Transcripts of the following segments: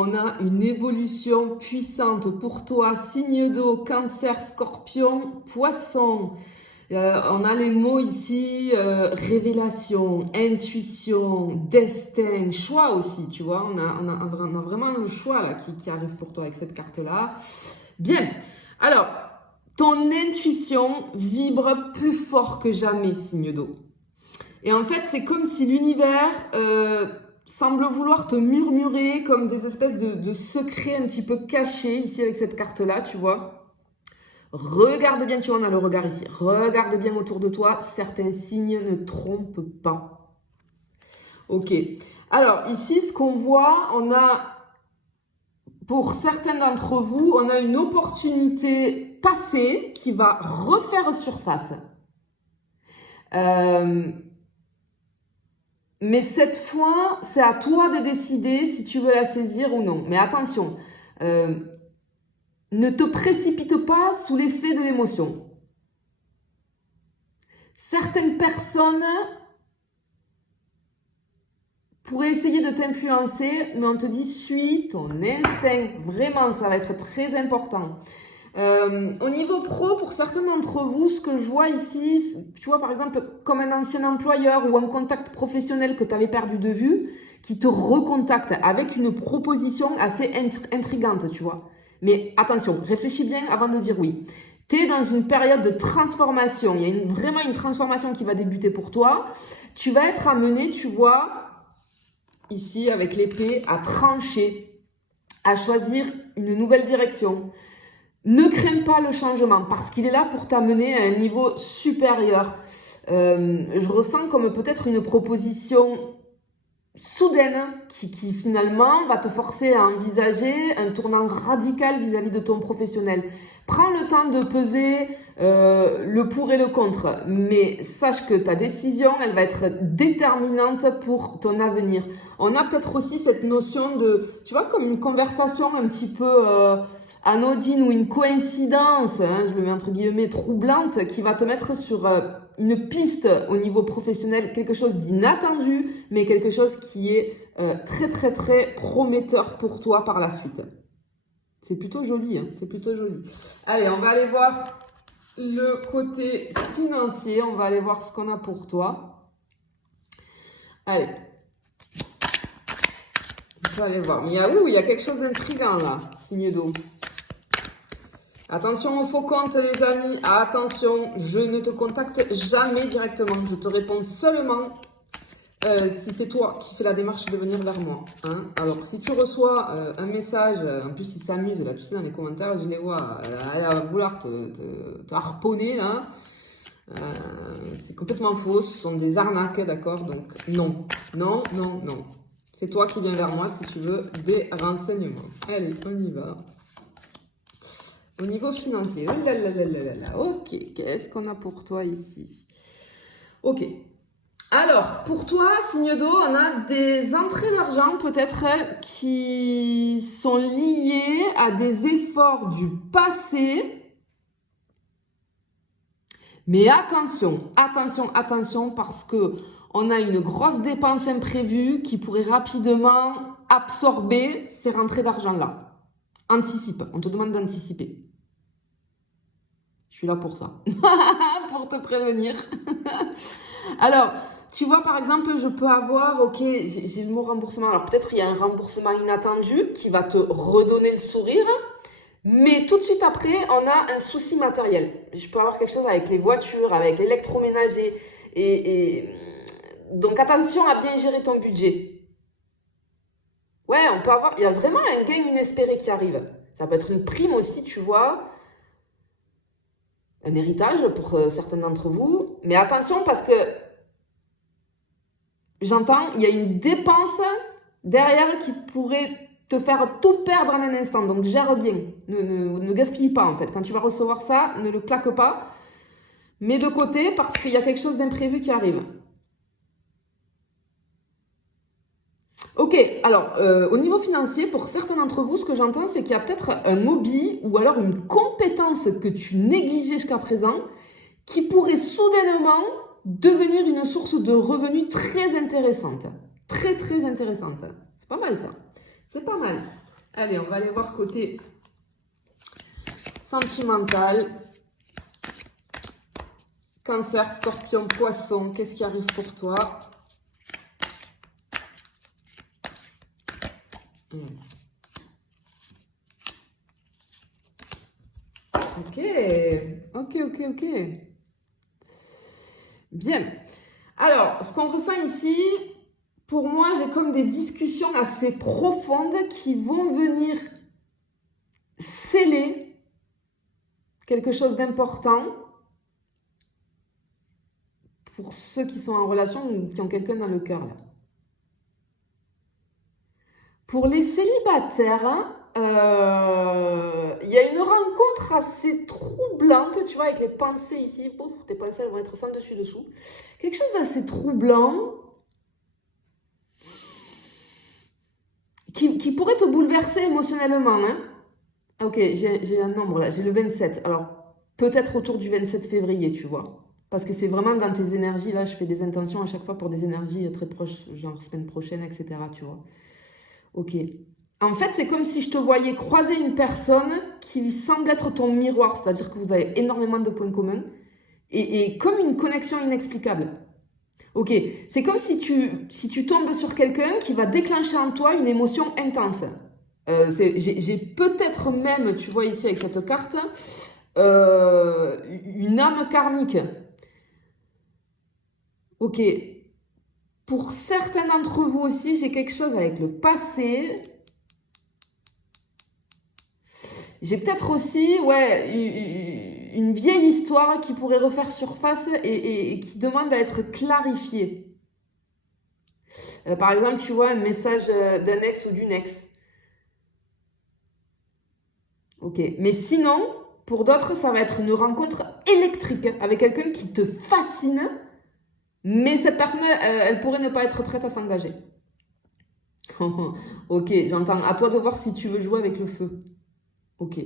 On a une évolution puissante pour toi, signe d'eau, cancer, scorpion, poisson. On a les mots ici, révélation, intuition, destin, choix aussi, tu vois. On a vraiment le choix là qui arrive pour toi avec cette carte-là. Bien, alors, ton intuition vibre plus fort que jamais, signe d'eau. Et en fait, c'est comme si l'univers semble vouloir te murmurer comme des espèces de secrets un petit peu cachés ici avec cette carte-là, tu vois. Regarde bien, tu vois, on a le regard ici. Regarde bien autour de toi, certains signes ne trompent pas. Ok. Alors, ici, ce qu'on voit, on a, pour certains d'entre vous, on a une opportunité passée qui va refaire surface. Mais cette fois, c'est à toi de décider si tu veux la saisir ou non. Mais attention, ne te précipite pas sous l'effet de l'émotion. Certaines personnes pourraient essayer de t'influencer, mais on te dit suis ton instinct. Vraiment, ça va être très important. Au niveau pro, pour certains d'entre vous, ce que je vois ici, tu vois par exemple comme un ancien employeur ou un contact professionnel que tu avais perdu de vue, qui te recontacte avec une proposition assez intrigante, tu vois. Mais attention, réfléchis bien avant de dire oui. Tu es dans une période de transformation, il y a vraiment une transformation qui va débuter pour toi. Tu vas être amené, tu vois, ici avec l'épée, à trancher, à choisir une nouvelle direction. Ne crains pas le changement parce qu'il est là pour t'amener à un niveau supérieur. Je ressens comme peut-être une proposition soudaine qui finalement va te forcer à envisager un tournant radical vis-à-vis de ton professionnel. Prends le temps de peser le pour et le contre, mais sache que ta décision, elle va être déterminante pour ton avenir. On a peut-être aussi cette notion de, tu vois, comme une conversation un petit peu anodine ou une coïncidence, hein, je le mets entre guillemets, troublante, qui va te mettre sur une piste au niveau professionnel, quelque chose d'inattendu, mais quelque chose qui est très très très prometteur pour toi par la suite. C'est plutôt joli, hein, c'est plutôt joli. Allez, on va aller voir le côté financier, on va aller voir ce qu'on a pour toi. Allez. On va aller voir. Mais il y a quelque chose d'intriguant là, signe d'eau. Attention au faux compte, les amis. Attention, je ne te contacte jamais directement. Je te réponds seulement si c'est toi qui fais la démarche de venir vers moi. Hein. Alors, si tu reçois un message, en plus, ils s'amusent là, tu sais, dans les commentaires, je les vois à vouloir te harponner là. C'est complètement faux. Ce sont des arnaques, d'accord? Donc, non, non, non, non. C'est toi qui viens vers moi si tu veux des renseignements. Allez, on y va. Au niveau financier, oh là là là là là là. Ok, qu'est-ce qu'on a pour toi ici? Ok. Alors, pour toi, signe d'eau, on a des entrées d'argent peut-être qui sont liées à des efforts du passé. Mais attention, attention, attention, parce que on a une grosse dépense imprévue qui pourrait rapidement absorber ces rentrées d'argent-là. Anticipe, on te demande d'anticiper. Je suis là pour ça, pour te prévenir. Alors, tu vois, par exemple, je peux avoir, ok, j'ai le mot remboursement. Alors, peut-être il y a un remboursement inattendu qui va te redonner le sourire. Mais tout de suite après, on a un souci matériel. Je peux avoir quelque chose avec les voitures, avec l'électroménager. Donc, attention à bien gérer ton budget. Ouais, on peut avoir... Il y a vraiment un gain inespéré qui arrive. Ça peut être une prime aussi, tu vois. Un héritage pour certains d'entre vous. Mais attention parce que... J'entends, il y a une dépense derrière qui pourrait te faire tout perdre en un instant. Donc, gère bien. Ne gaspille pas, en fait. Quand tu vas recevoir ça, ne le claque pas. Mets de côté parce qu'il y a quelque chose d'imprévu qui arrive. Ok, alors, au niveau financier, pour certains d'entre vous, ce que j'entends, c'est qu'il y a peut-être un hobby ou alors une compétence que tu négligeais jusqu'à présent qui pourrait soudainement devenir une source de revenus très intéressante. Très, très intéressante. C'est pas mal, ça. C'est pas mal. Allez, on va aller voir côté sentimental. Cancer, Scorpion, Poisson, qu'est-ce qui arrive pour toi? Ok, ok. Bien. Alors, ce qu'on ressent ici, pour moi, j'ai comme des discussions assez profondes qui vont venir sceller quelque chose d'important pour ceux qui sont en relation ou qui ont quelqu'un dans le cœur, là. Pour les célibataires, il y a une rencontre assez troublante, tu vois, avec les pensées ici. Pouf, tes pensées, elles vont être sans dessus-dessous. Quelque chose d'assez troublant qui pourrait te bouleverser émotionnellement, hein. Ok, j'ai un nombre là, j'ai le 27. Alors, peut-être autour du 27 février, tu vois. Parce que c'est vraiment dans tes énergies, là, je fais des intentions à chaque fois pour des énergies très proches, genre semaine prochaine, etc., tu vois. Ok. En fait, c'est comme si je te voyais croiser une personne qui semble être ton miroir, c'est-à-dire que vous avez énormément de points communs, et comme une connexion inexplicable. Ok, c'est comme si tu tombes sur quelqu'un qui va déclencher en toi une émotion intense. J'ai peut-être même, tu vois ici avec cette carte, une âme karmique. Ok, pour certains d'entre vous aussi, j'ai quelque chose avec le passé. J'ai peut-être aussi, ouais, une vieille histoire qui pourrait refaire surface et qui demande à être clarifiée. Par exemple, tu vois un message d'un ex ou d'une ex. Ok, mais sinon, pour d'autres, ça va être une rencontre électrique avec quelqu'un qui te fascine, mais cette personne, elle pourrait ne pas être prête à s'engager. Ok, j'entends. À toi de voir si tu veux jouer avec le feu. Ok.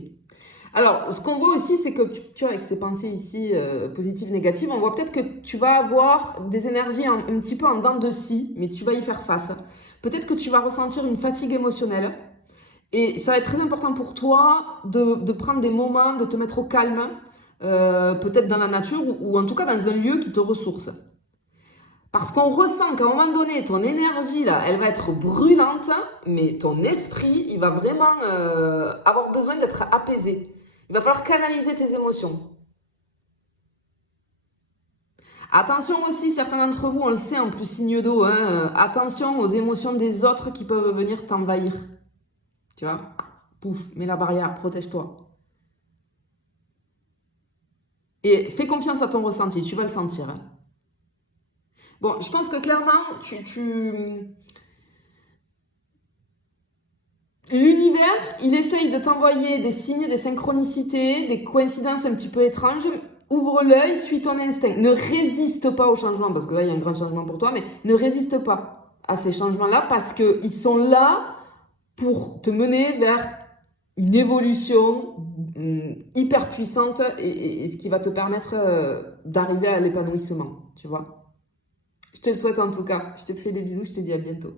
Alors, ce qu'on voit aussi, c'est que tu vois, avec ces pensées ici, positives, négatives, on voit peut-être que tu vas avoir des énergies un petit peu en dents de scie, mais tu vas y faire face. Peut-être que tu vas ressentir une fatigue émotionnelle. Et ça va être très important pour toi de prendre des moments, de te mettre au calme, peut-être dans la nature ou en tout cas dans un lieu qui te ressource. Parce qu'on ressent qu'à un moment donné, ton énergie, là, elle va être brûlante, mais ton esprit, il va vraiment avoir besoin d'être apaisé. Il va falloir canaliser tes émotions. Attention aussi, certains d'entre vous, on le sait en plus, signe d'eau, hein, attention aux émotions des autres qui peuvent venir t'envahir. Tu vois? Pouf, mets la barrière, protège-toi. Et fais confiance à ton ressenti, tu vas le sentir, hein. Bon, je pense que clairement, l'univers, il essaye de t'envoyer des signes, des synchronicités, des coïncidences un petit peu étranges. Ouvre l'œil, suis ton instinct. Ne résiste pas au changement, parce que là, il y a un grand changement pour toi, mais ne résiste pas à ces changements-là, parce qu'ils sont là pour te mener vers une évolution hyper puissante et ce qui va te permettre d'arriver à l'épanouissement, tu vois. Je te le souhaite en tout cas. Je te fais des bisous, je te dis à bientôt.